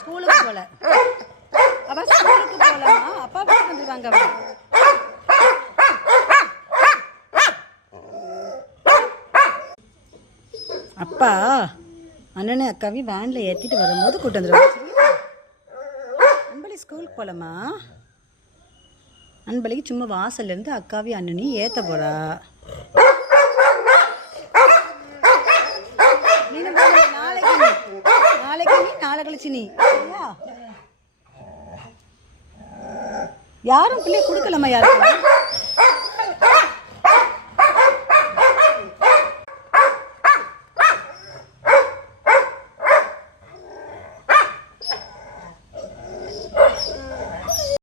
ஸ்கூலுக்கு போல அவ ஸ்கூலுக்கு போலமா அப்பா வீட்டுக்கு வந்துருவாங்க. அப்பா அண்ணனை அக்காவையும் வேனில் ஏற்றிட்டு வரும்போது கூட்டு வந்துடுவாங்க. அன்பளி ஸ்கூலுக்கு போகலாமா? அன்பளிக்கு சும்மா வாசல்லேருந்து அக்காவையும் அண்ணனையும் ஏற்ற போகிறா. நாளைக்கு நீ நாளை கழிச்சு நீ யாரும் பிள்ளைய கொடுக்கலாமா? யாருக்கும்